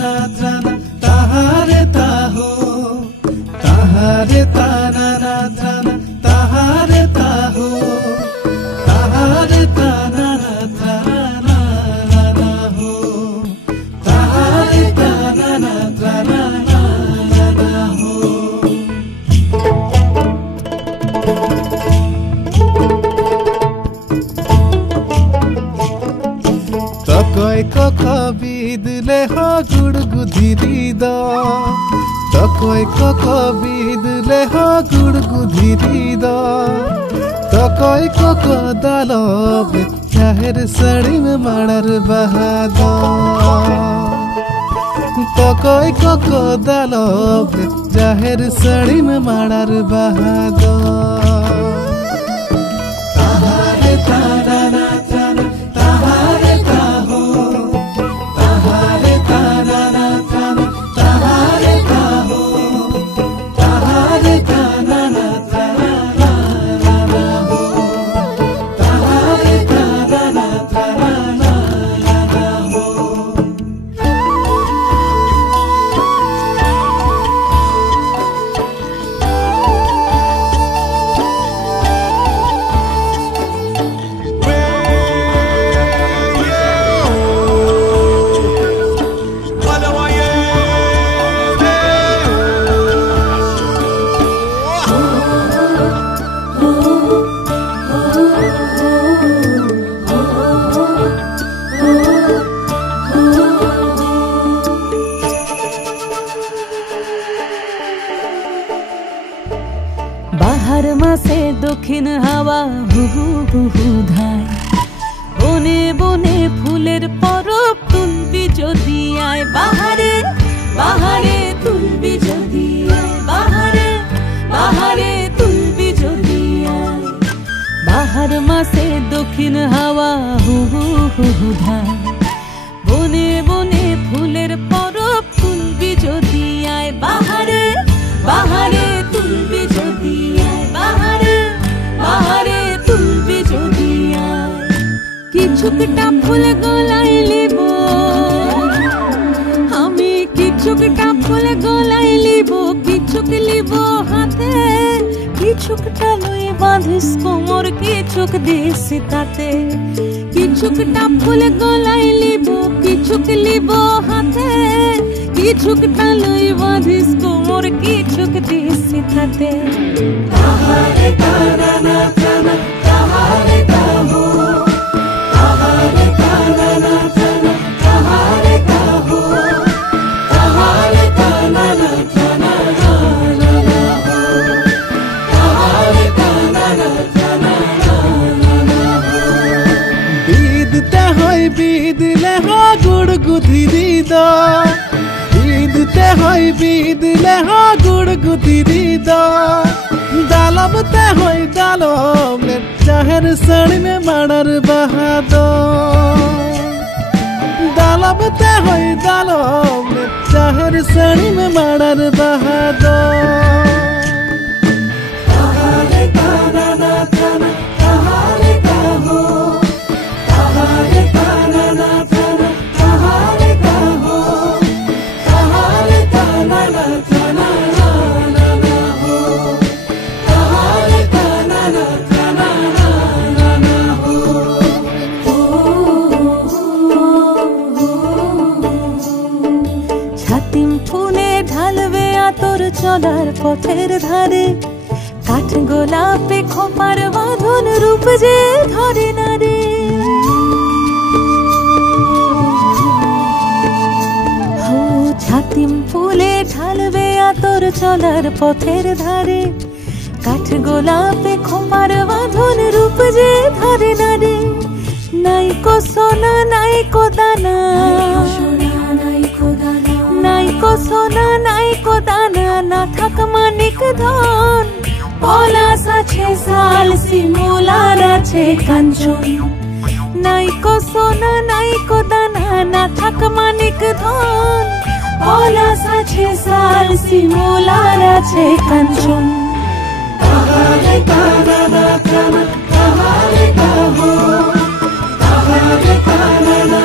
na trana tahare taho tahare tana na trana tahare taho tahare tana na trana na ho tahare tana na trana na ho तकोई को बीदले हो गुड़गुधिरी the तकोई को बीदले हो गुड़गुधिरी the तकोई को दालो चाहेर सड़ी में माड़र बहाद तकोई को दालो चाहेर सड़ी में माड़र बहाद ताहारे ताना ना ताना ताहारे ताहो ताहारे ताना ना ताना ताहारे ताहो ताहारे ताना ना ताना ना हो ताहारे ताना ना ताना ना हो बाहर मासे दक्षिण हावा হুহু হুহু ধায় বনে বনে ফুলের পরব তুলবি যদি আয় বাহারে বাহারে তুলবি যদি আয় বাহারে বাহারে তুলবি যদি আয় বাহার মাসে দক্ষিণ হাওয়া হুহু হুহু ধায় বনে বনে ফুলের পরব তুলবি যদি আয় বাহারে বাহারে তুলবি যদি আয় বাহারে বাহারে তুলবি যদি আয় কিছুকটা ফুল গলায় লিব আমি কিছুকটা ফুল গলায় লিব কিছুক লিব হাতে কিছুকটা লই বাঁধিস কোমর কিছুক দিস তাতে কিছুকটা ফুল গলায় লিব কিছুক লিব হাতে কিছুকটা লই বাঁধিস কোমর কিছুক দিস তাতে তাহারে তানা না তানা তাহারে তাহো তাহারে তানা না তানা তাহারে তাহো তাহারে তানা না তানা না হো তাহারে তানা না তানা না হো বিদতে হয় বিদলে হো গুড়গুধিরি দ বিদতে হয় বিদলে হো গুড়গুধিরি দ दालबते होई दालम चाहेर सड़ी में माड़र बहाद दालबते होई दालम चाहेर सड़ी में माड़र बहाद ताहारे ताना ना ताना ताहारे ताहो ताहारे ताना ना ताना ताहारे ताहो ताहारे ताना ना ताना ना हो ताहारे ताना ना ताना ना हो ছাতিম ফুলে ঢালবে আতর চলার পথের ধারে কাঠ গোলাপে খোপার বাঁধন রূপ যে ধরে না রে ছাতিম ফুলে ঢালবে আতর চলার পথের ধারে কাঠ গোলাপে খোপার বাঁধন রূপ যে ধরে না রে নাই কো সোনা নাই কো দানা নাই কো সোনা নাই কো দানা না থাক মানিক ধন পলাশ আছে শাল শিমুলার আছে কাঞ্চন নাই কো সোনা নাই কো দানা না থাক মানিক ধন পলাশ আছে শাল শিমুলার আছে কাঞ্চন তাহারে তানা না তানা তাহারে তাহো তাহারে তানা না